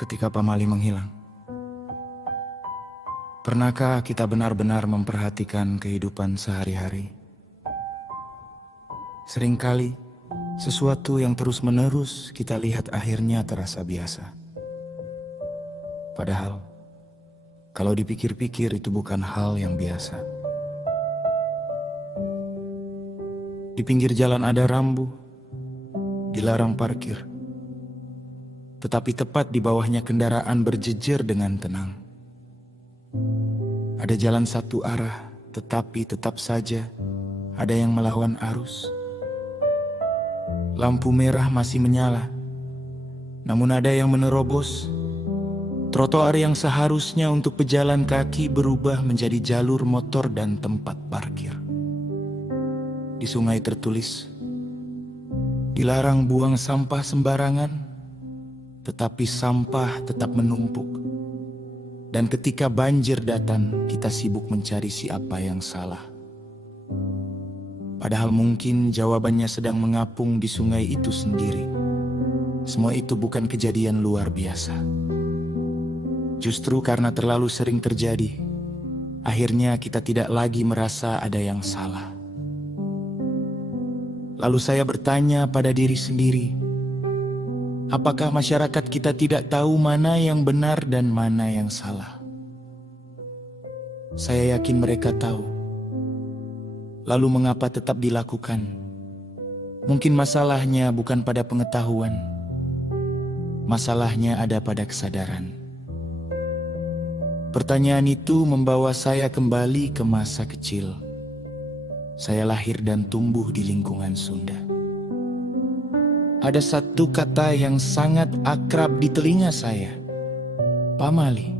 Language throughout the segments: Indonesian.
ketika pamali menghilang. Pernahkah kita benar-benar memperhatikan kehidupan sehari-hari? Seringkali, sesuatu yang terus-menerus kita lihat akhirnya terasa biasa. Padahal, kalau dipikir-pikir itu bukan hal yang biasa. Di pinggir jalan ada rambu, dilarang parkir. Tetapi tepat di bawahnya kendaraan berjejer dengan tenang. Ada jalan satu arah, tetapi tetap saja ada yang melawan arus. Lampu merah masih menyala, namun ada yang menerobos. Trotoar yang seharusnya untuk pejalan kaki berubah menjadi jalur motor dan tempat parkir. Di sungai tertulis, dilarang buang sampah sembarangan, tetapi sampah tetap menumpuk. Dan ketika banjir datang, kita sibuk mencari siapa yang salah. Padahal mungkin jawabannya sedang mengapung di sungai itu sendiri. Semua itu bukan kejadian luar biasa. Justru karena terlalu sering terjadi, akhirnya kita tidak lagi merasa ada yang salah. Lalu saya bertanya pada diri sendiri, apakah masyarakat kita tidak tahu mana yang benar dan mana yang salah? Saya yakin mereka tahu. Lalu mengapa tetap dilakukan? Mungkin masalahnya bukan pada pengetahuan. Masalahnya ada pada kesadaran. Pertanyaan itu membawa saya kembali ke masa kecil. Saya lahir dan tumbuh di lingkungan Sunda. Ada satu kata yang sangat akrab di telinga saya. Pamali.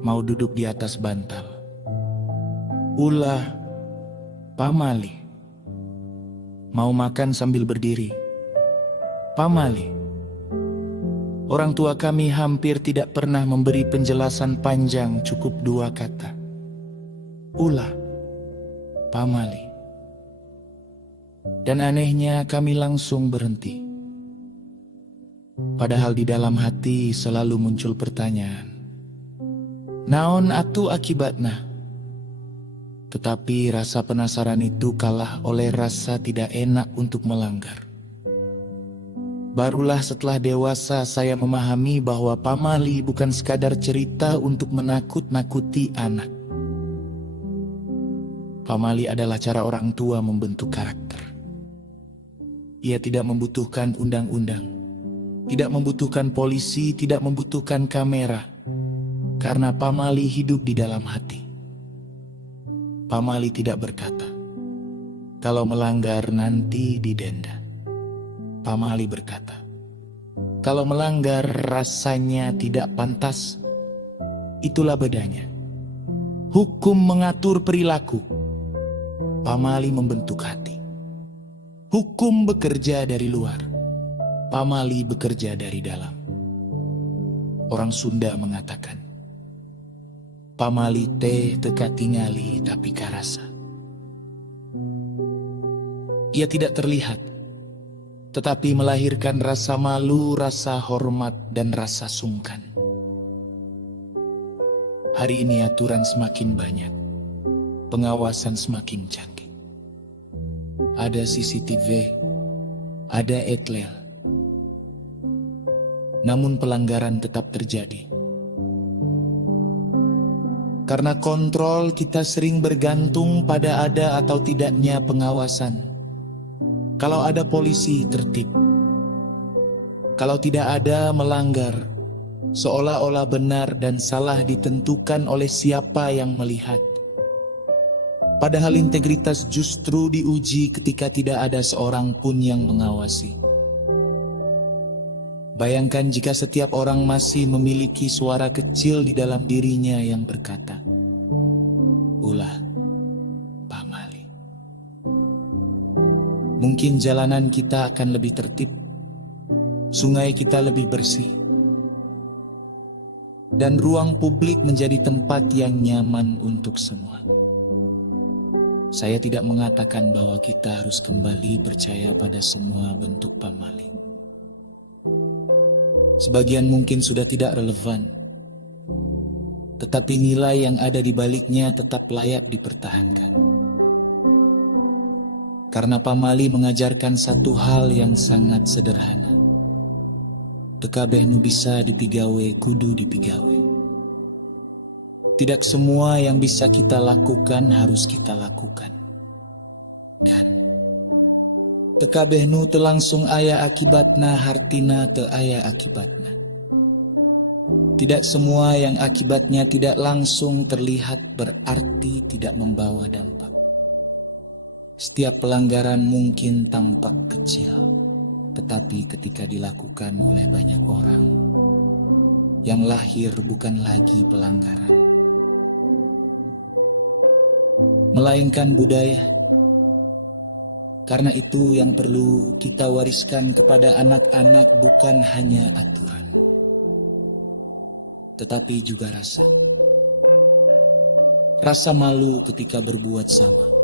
Mau duduk di atas bantal. Ulah. Pamali. Mau makan sambil berdiri. Pamali. Orang tua kami hampir tidak pernah memberi penjelasan panjang, cukup dua kata. Ulah. Pamali. Dan anehnya kami langsung berhenti. Padahal di dalam hati selalu muncul pertanyaan. Naon atu akibatna? Tetapi rasa penasaran itu kalah oleh rasa tidak enak untuk melanggar. Barulah setelah dewasa saya memahami bahwa pamali bukan sekadar cerita untuk menakut-nakuti anak. Pamali adalah cara orang tua membentuk karakter. Ia tidak membutuhkan undang-undang, tidak membutuhkan polisi, tidak membutuhkan kamera, karena pamali hidup di dalam hati. Pamali tidak berkata, kalau melanggar nanti didenda. Pamali berkata, kalau melanggar rasanya tidak pantas, itulah bedanya. Hukum mengatur perilaku, pamali membentuk hati. Hukum bekerja dari luar, pamali bekerja dari dalam. Orang Sunda mengatakan, pamali teh teka tingali tapi karasa. Ia tidak terlihat, tetapi melahirkan rasa malu, rasa hormat, dan rasa sungkan. Hari ini aturan semakin banyak, pengawasan semakin canggih. Ada CCTV, ada etlel. Namun pelanggaran tetap terjadi. Karena kontrol kita sering bergantung pada ada atau tidaknya pengawasan. Kalau ada polisi tertib. Kalau tidak ada melanggar, seolah-olah benar dan salah ditentukan oleh siapa yang melihat. Padahal integritas justru diuji ketika tidak ada seorang pun yang mengawasi. Bayangkan jika setiap orang masih memiliki suara kecil di dalam dirinya yang berkata, ulah, pamali. Mungkin jalanan kita akan lebih tertib, sungai kita lebih bersih, dan ruang publik menjadi tempat yang nyaman untuk semua. Saya tidak mengatakan bahwa kita harus kembali percaya pada semua bentuk pamali. Sebagian mungkin sudah tidak relevan, tetapi nilai yang ada di baliknya tetap layak dipertahankan. Karena pamali mengajarkan satu hal yang sangat sederhana. Tekabeh nu bisa dipigawe kudu dipigawe. Tidak semua yang bisa kita lakukan harus kita lakukan. Dan tekabeh nu teu langsung aya akibatna hartina teu aya akibatna. Tidak semua yang akibatnya tidak langsung terlihat berarti tidak membawa dampak. Setiap pelanggaran mungkin tampak kecil, tetapi ketika dilakukan oleh banyak orang, yang lahir bukan lagi pelanggaran, melainkan budaya. Karena itu yang perlu kita wariskan kepada anak-anak bukan hanya aturan, tetapi juga rasa. Rasa malu ketika berbuat sama.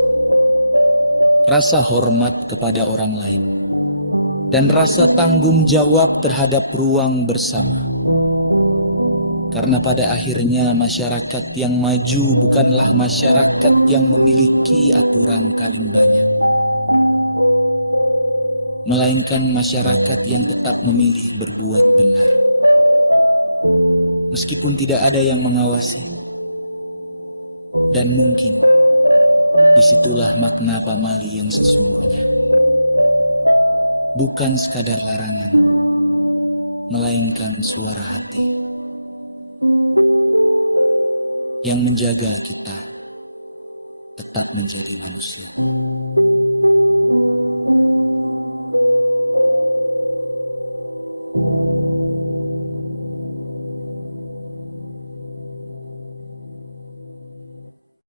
Rasa hormat kepada orang lain. Dan rasa tanggung jawab terhadap ruang bersama. Karena pada akhirnya masyarakat yang maju bukanlah masyarakat yang memiliki aturan paling banyak, melainkan masyarakat yang tetap memilih berbuat benar. Meskipun tidak ada yang mengawasi. Dan mungkin disitulah makna pamali yang sesungguhnya. Bukan sekadar larangan, melainkan suara hati yang menjaga kita tetap menjadi manusia.